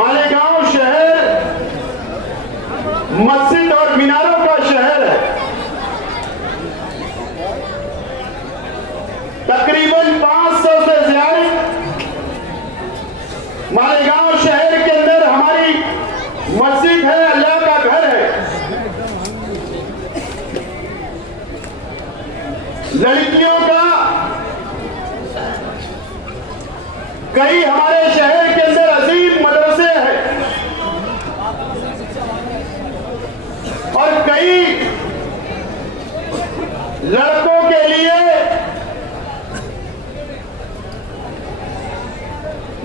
मालेगांव शहर मस्जिद और मीनारों का शहर है। तकरीबन 500 से ज्यादा मालेगांव शहर के अंदर हमारी मस्जिद है, अल्लाह का घर है। लड़कियों का कई हमारे शहर के अंदर अजीम मदरसे हैं और कई लड़कों के लिए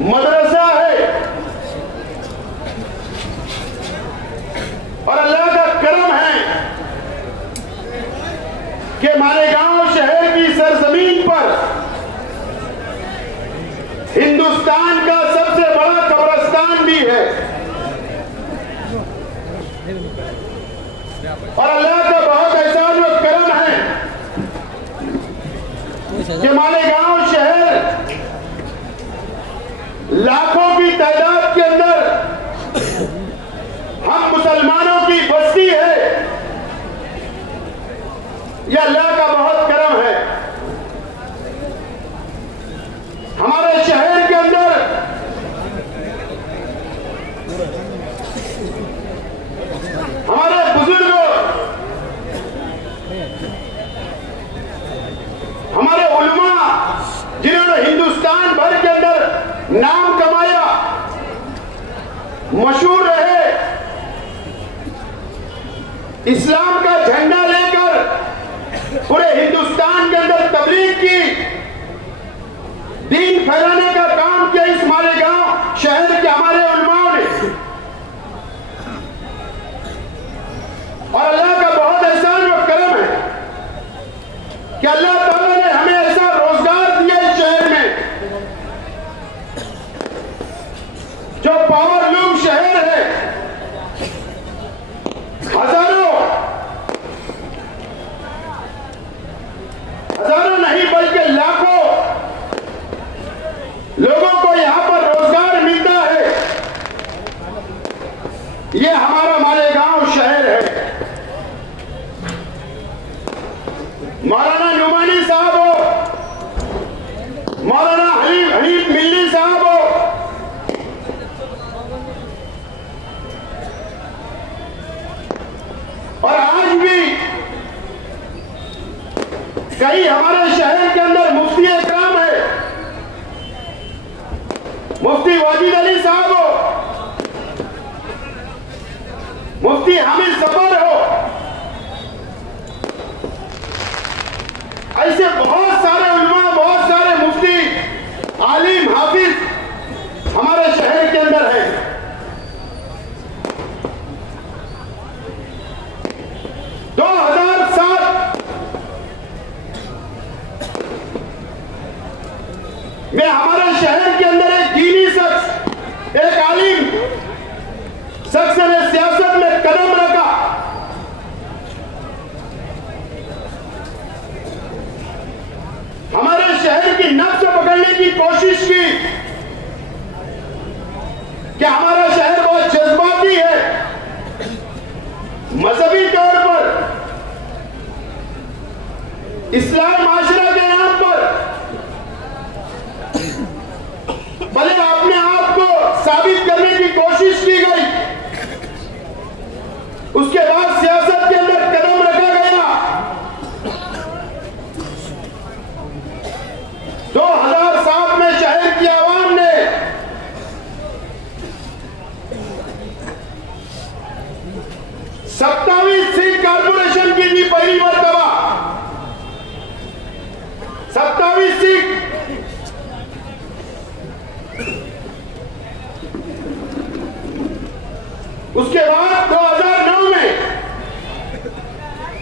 मदरसा है। और अल्लाह का करम है कि मालेगांव शहर की सरजमीन पर हिंदुस्तान का सबसे बड़ा कब्रिस्तान भी है। और अल्लाह का बहुत एहसान और करम है कि मालेगांव शहर लाखों की तादाद के अंदर हम मुसलमानों की बस्ती है। यह अल्लाह का बहुत करम है। हमारे शहर के अंदर हमारे बुजुर्गों, हमारे उलमा जिन्होंने हिंदुस्तान भर के अंदर नाम कमाया, मशहूर रहे, इस्लाम का झंडा लेकर पूरे हिंदुस्तान के अंदर तबलीग की, दीन फैलाने का काम किया इस मालेगांव शहर के हमारे उलमाओं ने। और अल्लाह का बहुत एहसान और करम है कि अल्लाह ताला ने हमें ऐसा रोजगार दिया इस शहर में, जो पावरलूम शहर है। हजारों नहीं बल्कि लाखों लोगों को यहां पर रोजगार मिलता है। यह हमारा मालेगांव शहर है। मौलाना नुमानी साहब हो, मौलाना हनीफ मिल्ली साहब हो, और आज भी कई हमारे शहर के अंदर मुफ्ती इकराम है, मुफ्ती वाजिद अली साहब हो, मुफ्ती हामिद सफर हो, ऐसे बहुत सारे उलमा, बहुत सारे मुफ्ती, आलिम, हाफिज हमारे शहर के अंदर है। में हमारे शहर के अंदर एक दीनी शख्स, एक आलिम शख्स ने सियासत में कदम रखा। हमारे शहर की नब्ज पकड़ने की कोशिश की कि हमारा शहर बहुत जज्बाती है, मजहबी तौर पर, इस्लाम माशरा के नाम पर भले अपने आप को साबित करने की कोशिश की गई, उसके बाद सियासत के अंदर कदम रखा गया। 2007 में शहर की आवाम ने सत्तावीं सीट कारपोरेशन की थी, पहली मर्तबा 27 सीट। उसके बाद 2009 में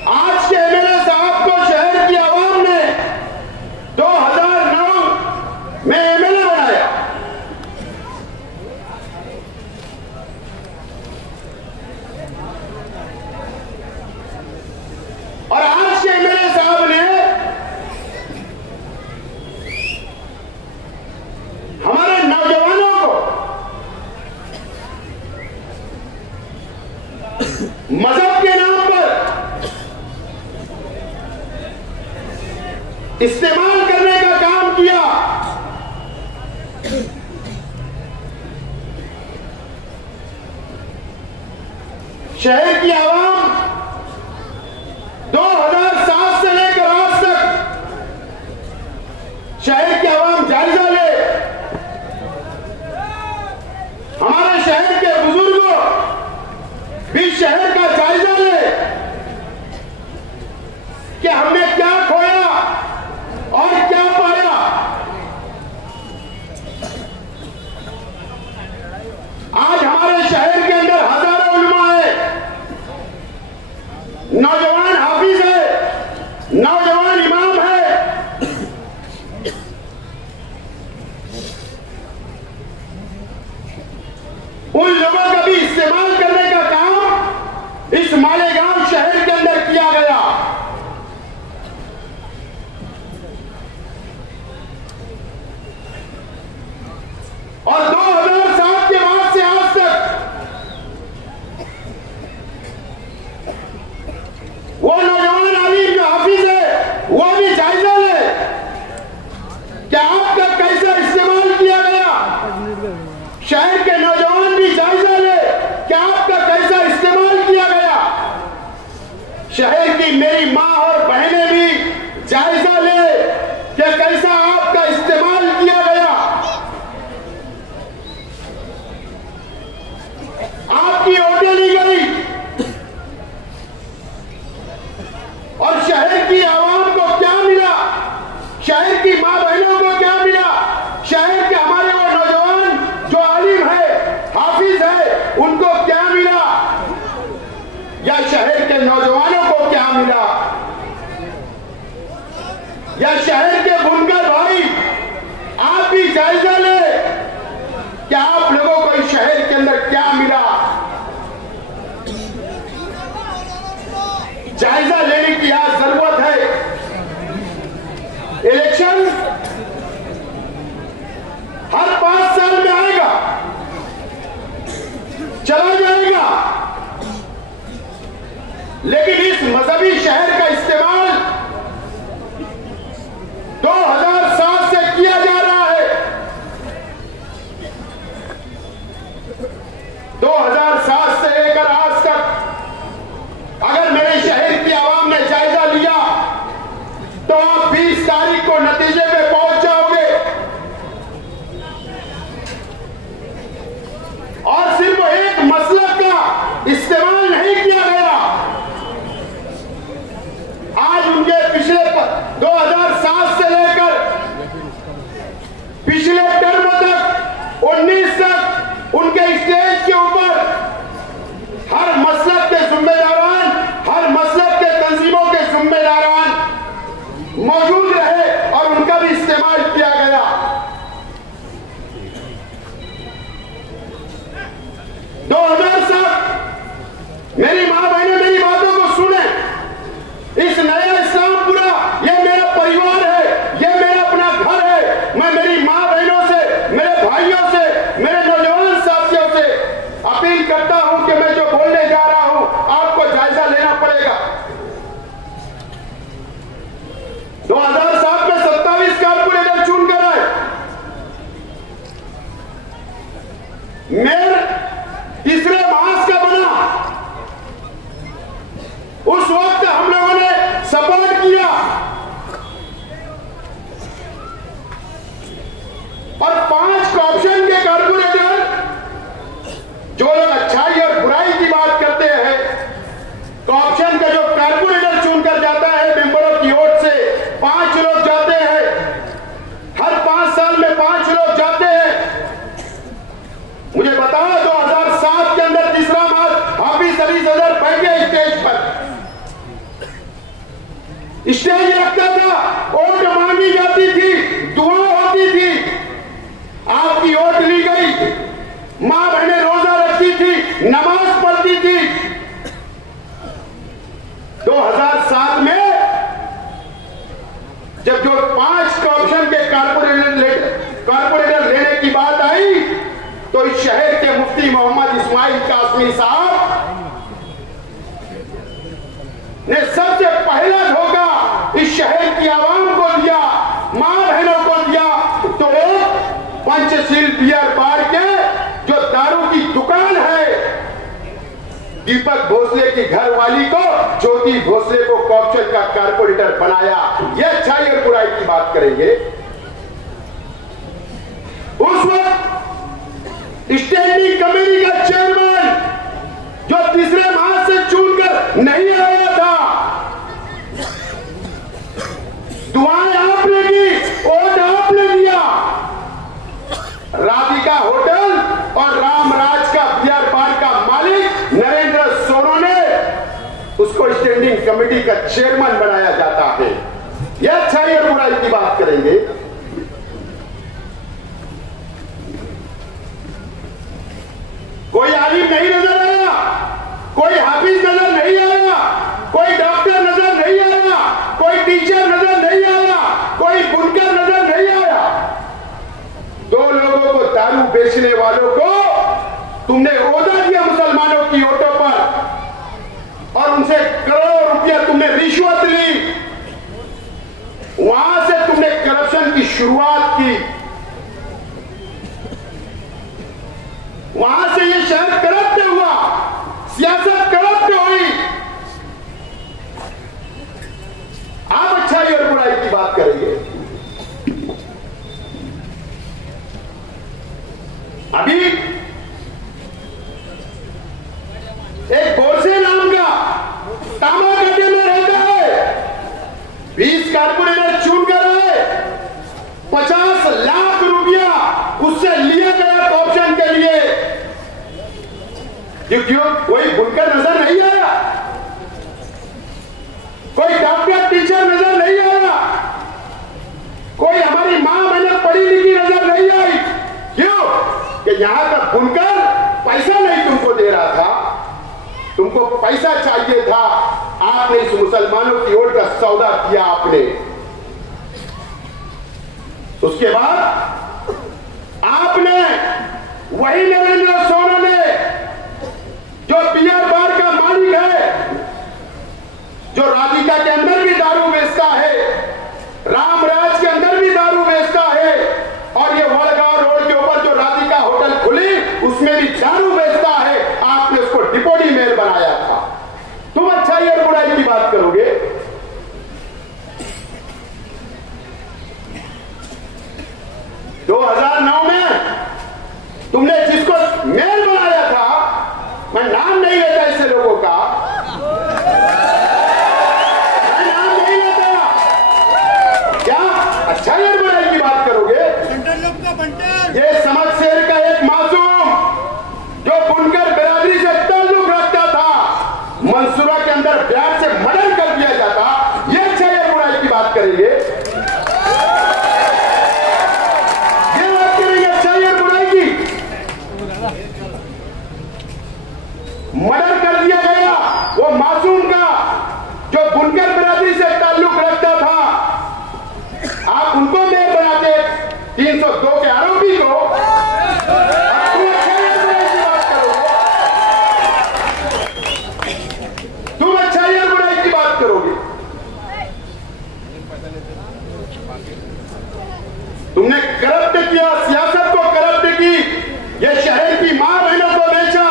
आज के एमएलए साहब को शहर की आवाम ने 2009 में एमएलए बनाया। और आज के एमएलए साहब ने हमारे नौजवानों को मजहब के नाम पर इस्तेमाल करने का काम किया। शहर की आवाम 2007 से लेकर आज तक शहर की आवाम जायजा ले, हमारे शहर के बुजुर्गों भी शहर का जायजा ले कि हमने क्या खोया और क्या पाया। आज हमारे शहर के अंदर हजारों उलमा है, नौजवान हाफिज है, नौजवान इमाम है। उन लोगों का भी इस्तेमाल करने का काम इस मालेगांव शहर के अंदर किया गया। और 2007 के बाद से आज तक वो नौजवान आलिम जो हाफिज है वो भी जायजा ले कि आपका कैसा इस्तेमाल किया गया। शहर के नौजवान भी जायजा ले कि आपका कैसा इस्तेमाल किया गया। शहर की मेरी मां और बहनें भी जायजा ले कि कैसा आपका इस्तेमाल किया गया। आपकी वोटें ली गई और शहर की आवाम को क्या मिला, शहर की मां बहनों को क्या मिला, शहर के हमारे वो नौजवान जो आलिम है, हाफिज है, उनको क्या मिला, या शहर के नौजवानों को क्या मिला, या शहर के बुनकर भाई आप भी जायजा ले कि आप लोगों को इस शहर के अंदर क्या मिला। जायजा लेने की आज जरूरत है। इलेक्शन हर 5 साल में आएगा, चला जाएगा, लेकिन इस मजहबी शहर का इस्तेमाल 2007 से किया जा रहा है। 2007 से लेकर आज तक अगर मेरे शहर की आवाम ने जायजा लिया तो आप 20 तारीख को नतीजे पे पहुंच जाओगे। और सिर्फ एक मसलक का इस्तेमाल नहीं किया गया। आज उनके पिछले 2007 से लेकर पिछले टर्म तक 19 तक उनके स्टेज के ऊपर हर मसलक के जिम्मेदारान, हर मसलक के तंजीमों के जिम्मेदारान मौजूद रहे और उनका भी इस्तेमाल किया गया। 2007 मेरी मां बहनें मेरी बातों को सुने। इस नया इस्लामपुरा ये मेरा परिवार है, ये मेरा अपना घर है। मैं मेरी मां बहनों से, मेरे भाइयों से, मेरे नौजवान साथियों से अपील करता हूं कि मैं जो बोलने जा रहा हूं आपको जायजा लेना पड़ेगा। 2007 में 27 कारपोरेटर चुनकर आए। मेयर तीसरे मास का बना। उस वक्त हम लोगों ने सपोर्ट किया और 5 ऑप्शन के कारपोरेटर, जो लोग अच्छाई और बुराई की बात करते हैं, ऑप्शन का जो कारपोरेटर चुनकर जाता है मेंबरों की वोट से, 5 लोग जाते हैं। हर 5 साल में 5 लोग जाते हैं। मुझे बताओ 2007 के अंदर तीसरा मार्च हाफिज अली सदर बैठे स्टेज पर, स्टेज रखता था, वोट मांगी जाती थी, दुआ होती थी, आपकी वोट ली गई। मां बहनें रोजा रखती थी, नमाज पढ़ती थी। 2007 में जब जो 5 ऑप्शन के कारपोरेटर लेने की बात आई तो इस शहर के मुफ्ती मोहम्मद इस्माइल कासमी साहब ने सबसे पहला धोखा इस शहर की आवाम को दिया, मां बहनों को दिया, तो पंचशील बियर बार के जो दारू की दुकान है, दीपक भोसले की घरवाली को, ज्योति भोसले को कॉर्पोरेशन का कारपोरेटर बनाया। यह अच्छाई और बुराई की बात करेंगे। उस वक्त स्टैंडिंग कमेटी का चेयरमैन जो तीसरे माह से चुनकर नहीं आया था, दुआएं आपने की, वोट आपने दिया। राधिका होटल और रामराज का बियर बार का मालिक नरेंद्र सोनो ने उसको स्टैंडिंग कमेटी का चेयरमैन बनाया जाता है। यह अच्छाई और बुराई की बात करेंगे। कोई आलिम नहीं नजर आया, कोई हाफिज नजर नहीं आया, कोई डॉक्टर नजर नहीं आया, कोई टीचर नजर नहीं आया, कोई बुनकर नजर नहीं आया। दो लोगों को, दारू बेचने वालों को तुमने ओहदा दिया मुसलमानों की वोटों पर और उनसे करोड़ों रुपया तुमने रिश्वत ली। वहां से तुमने करप्शन की शुरुआत की। वहां से ये शहर करप्ट हुआ, सियासत करप्ट हुई। आप अच्छाई और बुराई की बात करेंगे। अभी एक बोरसे नाम का तामा गड्ढे में रहता है, 20 कारपोरेटर चुन कर आए, 50 लाख रुपया उससे लिया गया कॉर्पोरेशन के लिए। क्यों कोई बुनकर नजर नहीं आया, कोई डॉक्टर टीचर नजर नहीं आया, कोई हमारी मां बहने पढ़ी लिखी नजर नहीं आई। क्यों कि यहां का बुनकर पैसा नहीं तुमको दे रहा था, तुमको पैसा चाहिए था। आपने इस मुसलमानों की वोट का सौदा किया आपने। उसके बाद आपने वही नरेंद्र सोनो ने जो बियर बार का मालिक है, जो राधिका के अंदर भी दारू बेचता है, रामराज के अंदर भी दारू बेचता है, और ये वड़गांव रोड के ऊपर जो राधिका होटल खुली उसमें भी दारू बेचता है। आपने उसको डिप्टी मेयर बनाया था। तुम अच्छाई और बुराई की बात करोगे। 2009 में तुमने जिसको मेयर बनाया था, मैं नाम नहीं लेता ऐसे लोगों का, मैं नाम नहीं लेता। क्या अच्छाई और बुराई की बात करोगे? ये समझ शेर का एक मासूम जो बुनकर बिरादरी से ताल्लुक रखता था, मंसूरा के अंदर प्यार से मर्डर कर दिया जाता। ये अच्छाई और बुराई की बात करेंगे। ये बात करेंगे अच्छाई और बुराई की। मर्डर कर दिया गया वो मासूम का जो बुनकर बिरादरी से ताल्लुक रखता था। आप उनको मेयर बनाते, 302 के आरोपी को। तुम अच्छाई और बुराई की बात करोगे। तुमने करप्ट किया, सियासत को करप्ट की। ये शहर की मां बहनों को बेचा,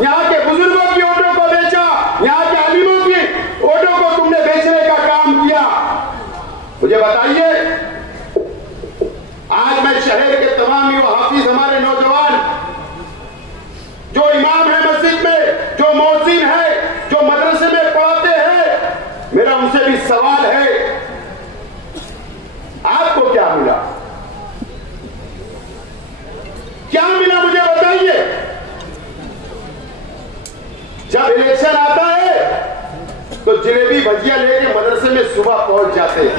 यहाँ के बुजुर्गों की वोटों को बेचा, यहाँ के आलिमों की वोटों को तुमने बेचने का काम किया। मुझे बताइए, आज मैं शहर के तमाम युवा हाफिज, हमारे नौजवान जो इमाम है मस्जिद में, जो मौजिन है, जो मदरसे में पढ़ाते हैं, मेरा उनसे भी सवाल है, आपको क्या मिला? क्या मिला मुझे बताइए। जब इलेक्शन आता है तो जलेबी भजिया लेके मदरसे में सुबह पहुंच जाते हैं।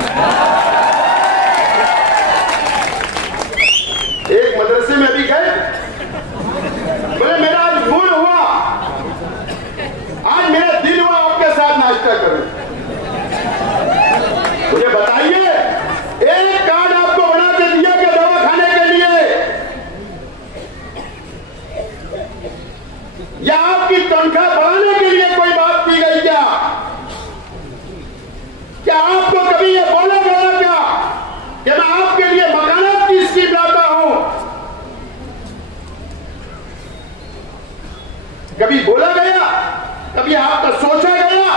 एक मदरसे में अभी गए, बोले मेरा आज मूड हुआ, आज मेरा दिल हुआ आपके साथ नाश्ता करूं। मुझे बताइए, एक कार्ड आपको बना के दिया क्या दवा खाने के लिए, या आपकी तनख्वाह बढ़ाने के लिए कोई बात की गई क्या? क्या आपको कभी ये बोला गया क्या कि मैं आपके लिए मकानात की स्कीम लाता हूं? कभी बोला गया? कभी आपका सोचा गया?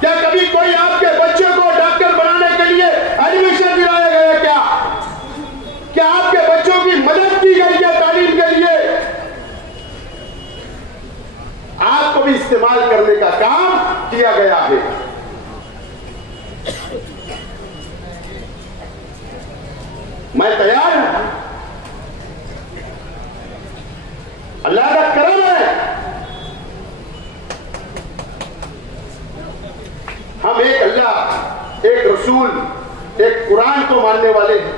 क्या कभी कोई आपके बच्चे को डॉक्टर बनाने के लिए एडमिशन दिलाया गया क्या? क्या आपके बच्चों की मदद की गई है तालीम के लिए? आपको भी इस्तेमाल करने का काम किया गया है। मैं तैयार हूं, अल्लाह का करम है, हम एक अल्लाह, एक रसूल, एक कुरान को मानने वाले हैं।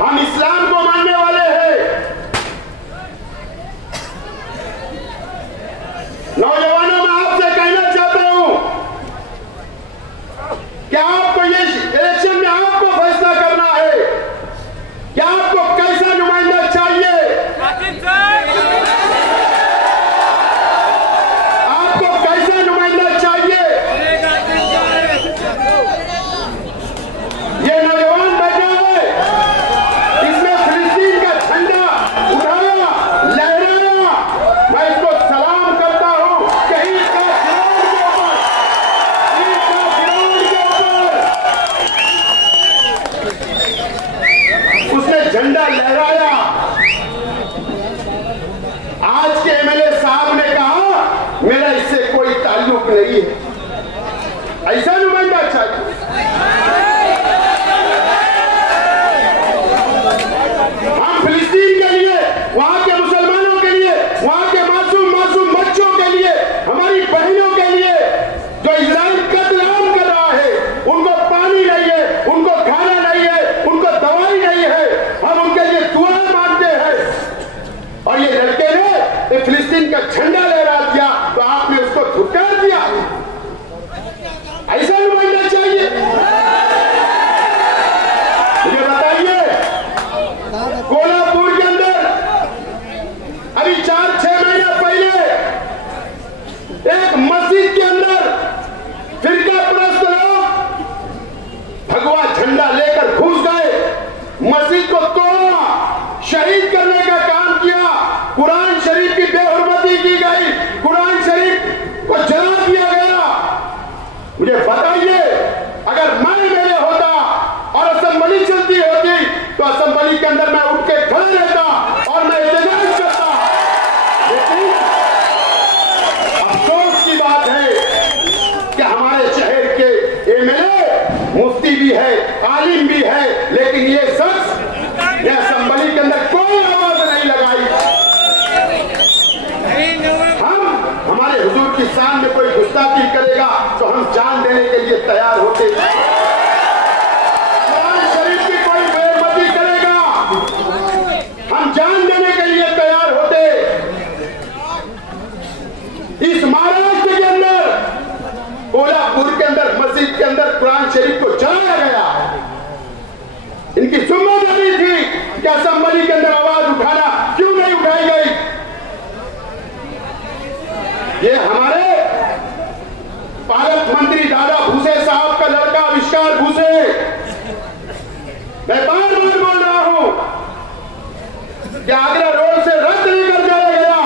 हम इस्लाम को मानने वाले हैं। नौजवानों, मैं आपसे कहना चाहता हूं कि आपको ये इलेक्शन में आपको फैसला करना है कि आपको कैसा नुमाइंदा चाहिए। आपको कैसा नुमाइंदा चाहिए? ये नौजवान बैठा है, इसमें फिलिस्तीन का झंडा उठाया, लहराया। मैं इसको सलाम करता हूं कि ईद का उसने झंडा लहराया। आज के एमएलए साहब ने कहा मेरा इससे कोई ताल्लुक नहीं है। ऐसा नुमाइंदा चाहिए। हम फिलिस्तीन के लिए, वहां के मुसलमानों के लिए, वहां के मासूम बच्चों के लिए, हमारी बहनों के लिए जो इजराइल कत्लेआम कर रहा है, उनको पानी नहीं है, उनको खाना नहीं है, उनको दवाई नहीं है, हम उनके लिए दुआ मांगते हैं। और ये लड़के ने फिलिस्तीन का झंडा लहरा दिया तो आपने उसको धुतकार दिया। ऐसा नुमाइंदा चाहिए। मुझे बताइए, कोल्हापुर के अंदर अभी 4-6 महीने पहले एक मस्जिद के अंदर फिरका परस्त लोग भगवा झंडा लेकर घुस गए, मस्जिद को तोड़ा, शहीद करने का काम किया, कुरान शरीफ की बेहुरमती की गई, कुरान शरीफ को जला दिया गया। मुझे बताइए, अगर मैं मेरे होता और असेंबली चलती होती तो असेंबली के अंदर मैं उठ के खड़े रहता और मैं एहतजाज करता। लेकिन अफसोस की बात है कि हमारे शहर के एमएलए मुफ्ती भी है, आलिम भी है, लेकिन ये शख्स असेंबली के अंदर कोई आवाज नहीं लगाई। हमारे हुजूर की शान में कोई गुस्ताखी करेगा तो हम जान देने के लिए तैयार होते। कुरान शरीफ की कोई बेइज्जती करेगा, हम जान देने के लिए तैयार होते। इस महाराष्ट्र के अंदर, कोल्हापुर के अंदर मस्जिद के अंदर कुरान शरीफ को जलाया गया। इनकी जिम्मेदारी थी कि असेंबली के अंदर आवाज उठाना, क्यों नहीं उठाई गई? ये हमारे पालक मंत्री दादा भूसे साहब का लड़का आविष्कार भूसे, मैं बार बार बोल रहा हूं कि आगरा रोड से रद्द लेकर जाया गया।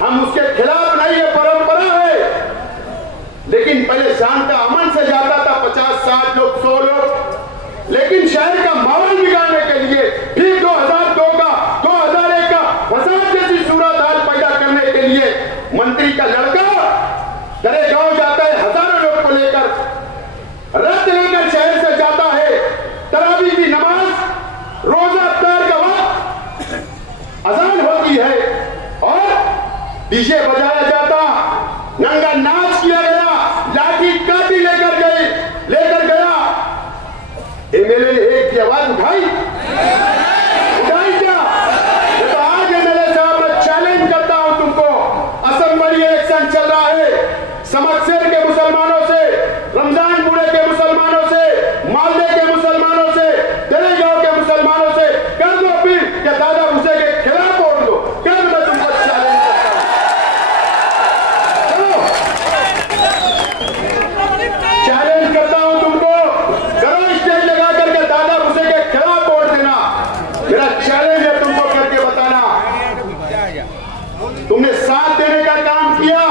हम उसके खिलाफ नहीं है, परंपरा है, लेकिन पहले शांत अमन से जाता था 50-60 लोग, 100 लोग, लेकिन शहर का माहौल बिगाड़ने के लिए फिर 2002 का, 2001 का फसाद जैसी सूरत हाल पैदा करने के लिए मंत्री का लड़का गरे गांव जाता है, हजारों लोग को लेकर, रथ लेकर शहर से जाता है, तरावी की नमाज, रोजा अफ्तार का वक्त, अजान होती है और डीजे बजाया जाता, नंगा नाच किया गया, लाठी काटी लेकर गया। एमएलए ने एक की आवाज उठाई क्या? तो आज एमएलए साहब मैं चैलेंज करता हूं तुमको, असेंबली इलेक्शन चल रहा है, समकसेर के मुसलमानों से, रमजानपुरे के मुसलमानों से, मालदे के मुसलमानों से, तेरे गांव के मुसलमानों से कर दो अपील कि दादा भूसे के खिलाफ वोट दो। कल मैं तुमको चैलेंज करता हूं। तुमने साथ देने का काम किया।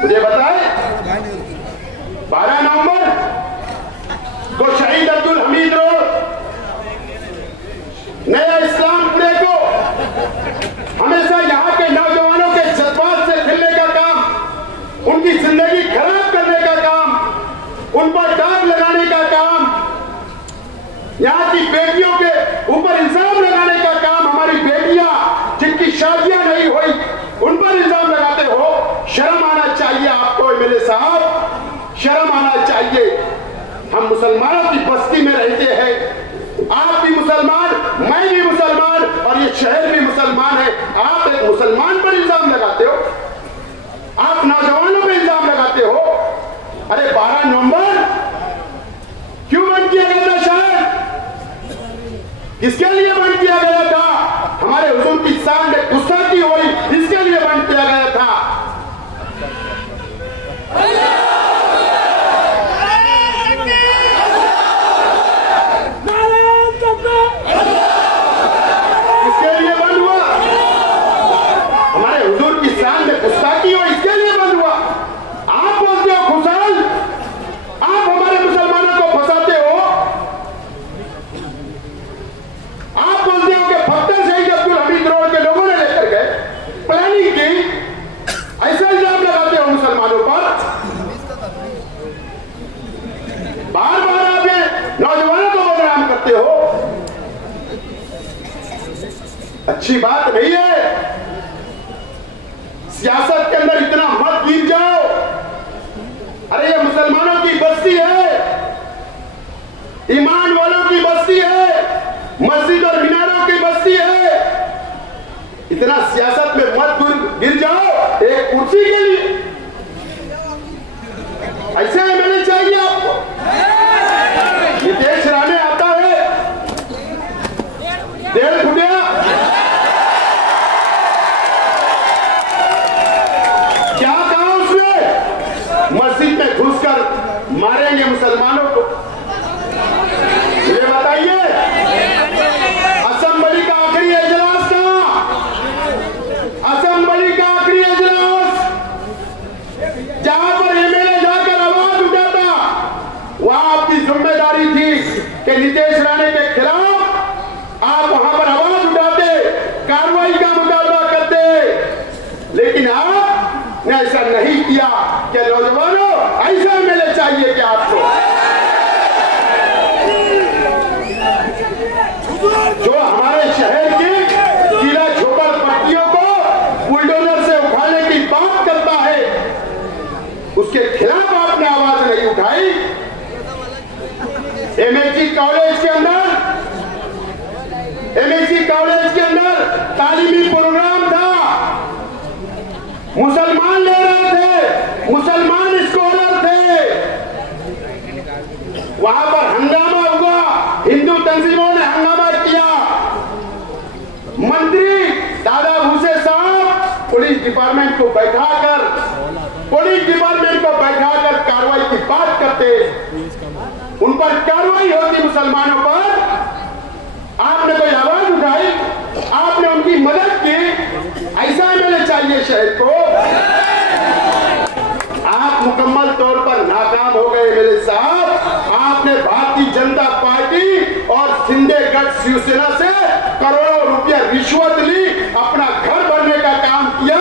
मुझे बताए 12 नवंबर को शहीद अब्दुल हमीद रोड नया इस्लामपुरे को हमेशा यहां के नौजवानों के जज्बात से खेलने का काम, उनकी जिंदगी खराब करने का काम, उन पर दाग लगाने का काम, यहां की बेटियों के ऊपर इल्जाम लगाने का काम, हमारी बेटियां जिनकी शादियां नहीं हुई उन पर इल्जाम लगाते हो। शर्म आना चाहिए आपको एमएलए साहब, शर्म आना चाहिए। हम मुसलमानों की बस्ती में रहते हैं, आप भी मुसलमान, मैं भी मुसलमान और ये शहर भी मुसलमान है। आप एक मुसलमान पर इल्जाम लगाते हो, आप नौजवानों पर इल्जाम लगाते हो। अरे 12 नवंबर क्यों बंद किया गया था शहर? किसके लिए बंद किया गया था? हमारे हुजूर की शान में गुस्ताखी हुई, इसके लिए बंद किया गया था। किसके लिए बंद हुआ? हमारे हुजूर की शान में गुस्ताखी हुई, इसके लिए बंद हुआ। आप बोलते हो खुशहाल, आप हमारे मुसलमानों को फंसाते हो। आप बोलते हो कि फख्तर शहीद अब्दुल हमीद रोड के लोगों ने लेकर गए, प्लानिंग की, ऐसा इल्जाम लगाते हो मुसलमानों पर। बार बार आप ये नौजवानों को बदनाम करते हो, अच्छी बात नहीं है। सियासत के अंदर इतना मत गिर जाओ। अरे ये मुसलमानों की बस्ती है, ईमान वालों की बस्ती है, मस्जिद और मीनारों की बस्ती है। इतना सियासत में मत गिर जाओ एक कुर्सी के लिए। ऐसे एमएलए चाहिए आपको? नितेश राणे आता है, 1.5 फुटिया, क्या कहा उसने? मस्जिद में घुसकर मारेंगे मुसलमानों को। ये बताइए, असेंबली का आखिरी इजलास था, असेंबली का आखिरी इजलास जहां पर एमएलए जाकर आवाज उठाता, वहां आपकी जिम्मेदारी थी कि नितेश राणे के खिलाफ आप वहां पर आवाज उठाते, कार्रवाई का मुतालबा करते, लेकिन आपने ऐसा नहीं किया। कि नौजवानों, ऐसा एमएलए चाहिए कि आपको, जो हमारे शहर की किला झोपड़पट्टियों को बुलडोजर से उठाने की बात करता है, उसके खिलाफ आपने आवाज नहीं उठाई। एमएससी कॉलेज के अंदर तालीमी प्रोग्राम था, मुसलमान ले रहे थे, मुसलमान स्कॉलर थे, वहां पर हंगामा हुआ, हिंदू तंजीमों ने हंगामा किया। मंत्री दादा भूसे साहब पुलिस डिपार्टमेंट को बैठाकर कार्रवाई की बात करते, उन पर कार्रवाई होती मुसलमानों पर। आपने कोई आवाज उठाई, आपने उनकी मदद की। ऐसा एमएलए चाहिए शहर को। आप मुकम्मल तौर पर नाकाम हो गए एमएलए साहब। आपने भारतीय जनता पार्टी और सिंधेगढ़ शिवसेना से करोड़ों रुपया रिश्वत ली, अपना घर बनने का काम किया।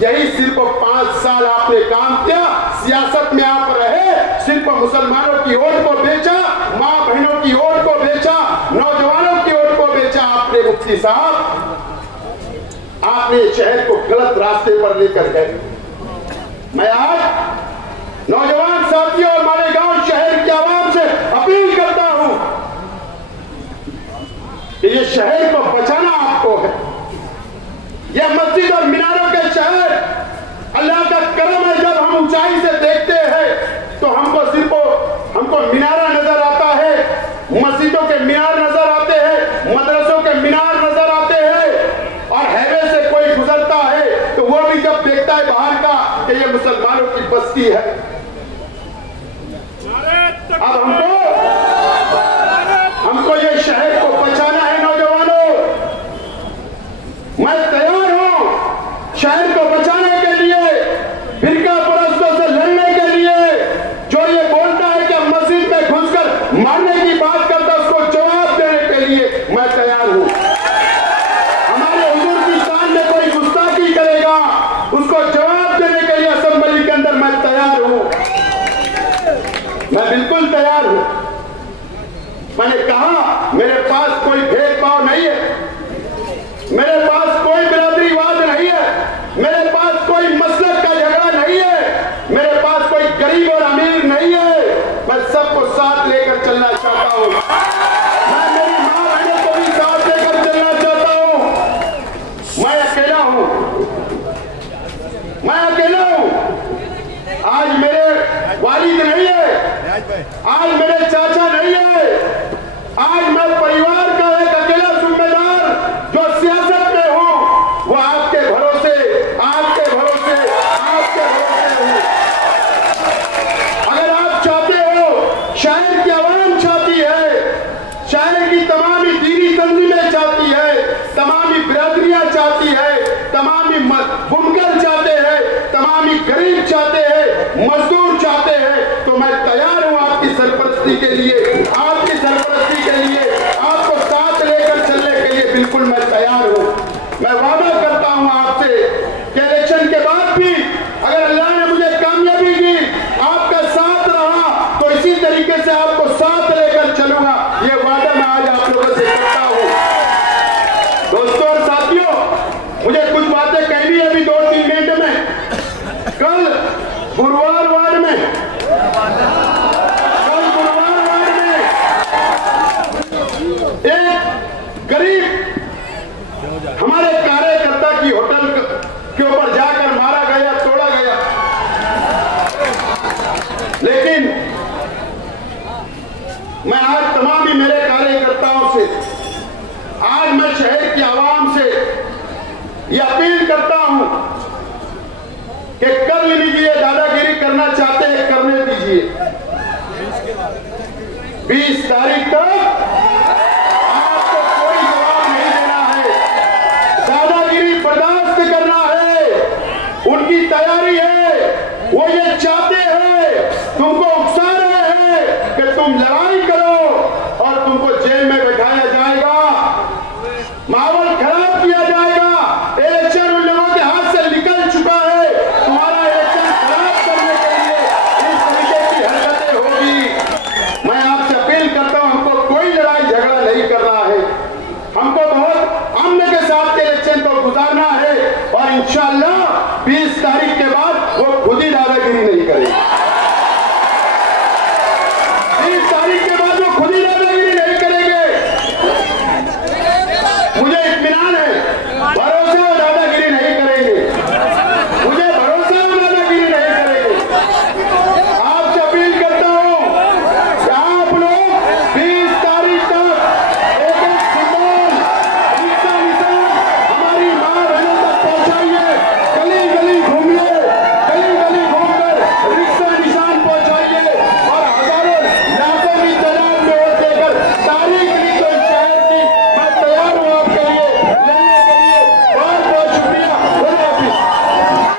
यही सिर्फ 5 साल आपने काम किया, सियासत में आप रहे, सिर्फ मुसलमानों की वोट को बेचा, मां बहनों की वोट को बेचा, नौजवानों की वोट को बेचा आपने। मुफ्ती साहब, आपने शहर को गलत रास्ते पर लेकर गए। मैं आज नौजवान साथियों और मालेगांव शहर के आवाम से अपील करता हूं कि ये शहर को बचाना आपको है। यह मस्जिद और मीनारों के शहर, अल्लाह का करम है। जब हम ऊंचाई से देखते हैं तो हमको मीनारा नजर आता है, मस्जिदों के मीनार नजर आते हैं, मदरसों के मीनार नजर आते हैं, और हाईवे से कोई गुजरता है तो वो भी जब देखता है बाहर का कि ये मुसलमानों की बस्ती है। अब हमको ये शहर को बचाना है नौजवानों। मैं तैयार हूं। हमारे हुजूर की शान में कोई गुस्ताखी करेगा, उसको जवाब देने के लिए असेंबली के अंदर मैं तैयार हूं, मैं बिल्कुल तैयार हूं। मैंने कहा मेरे पास कोई भेदभाव नहीं है, मेरे पास कोई बिरादरीवाद नहीं है, मेरे पास कोई मसलक का झगड़ा नहीं है, मेरे पास कोई गरीब और अमीर नहीं है, मैं सबको साथ लेकर चलना चाहता हूं। मैं मेरी मां बहनों को भी साथ लेकर चलना चाहता हूं। मैं अकेला हूं, मैं अकेला हूं। आज मेरे वालिद नहीं है, आज मेरे चाचा नहीं है, आज मैं परिवार का एक अकेला जिम्मेदार जो सियासत में हूं, वो आपके भरोसे हूं। अगर आप चाहते हो, शहर की आवाम चाहती है, शहर की तमामी दीनी तंजीमें चाहती है, तमामी बिरादरियां चाहती है, तमामी बुनकर चाहते हैं, तमामी गरीब चाहते हैं, मजदूर चाहते हैं, तो मैं तैयार हूं आपकी सरपरस्ती के लिए, आपकी सरपरस्ती के लिए, आपको साथ लेकर चलने के लिए बिल्कुल मैं तैयार हूं। मैं वादा करता हूं आपसे कि इलेक्शन के बाद भी अगर अल्लाह ने मुझे कामयाबी दी, आपका साथ रहा, तो इसी तरीके से आपको साथ लेकर चलूंगा। ये वादा मैं आज आप लोगों से करता हूं। दोस्तों और साथियों, मुझे कुछ बातें कहनी है अभी 2-3 मिनट में। कल गुरुवार वार्ड में एक गरीब हमारे कार्यकर्ता की होटल के ऊपर जाकर मारा गया, तोड़ा गया। लेकिन मैं आज तमाम ही मेरे कार्यकर्ताओं से, आज मैं शहर की आवाम से यह अपील करता हूं कि कर लीजिए, दादागिरी करना चाहते हैं करने दीजिए। 20 तारीख तक आपको कोई जवाब नहीं देना है, दादागिरी बर्दाश्त करना है। उनकी तैयारी है, वो ये चाहते हैं, तुमको उकसा रहे हैं कि तुम लड़ाई करो और तुमको जेल में बैठाया जाएगा, माहौल खराब किया जाएगा। इलेक्शन उन लोगों के हाथ से निकल चुका है, तुम्हारा इलेक्शन खराब करने के लिए इस तरीके की हरकतें होगी। मैं आपसे अपील करता हूं, हमको कोई लड़ाई झगड़ा नहीं करना है, हमको बहुत अमन के साथ इलेक्शन को गुजारना है और इंशाअल्लाह 20 तारीख के बाद वो खुद ही दादागिरी नहीं करेंगे।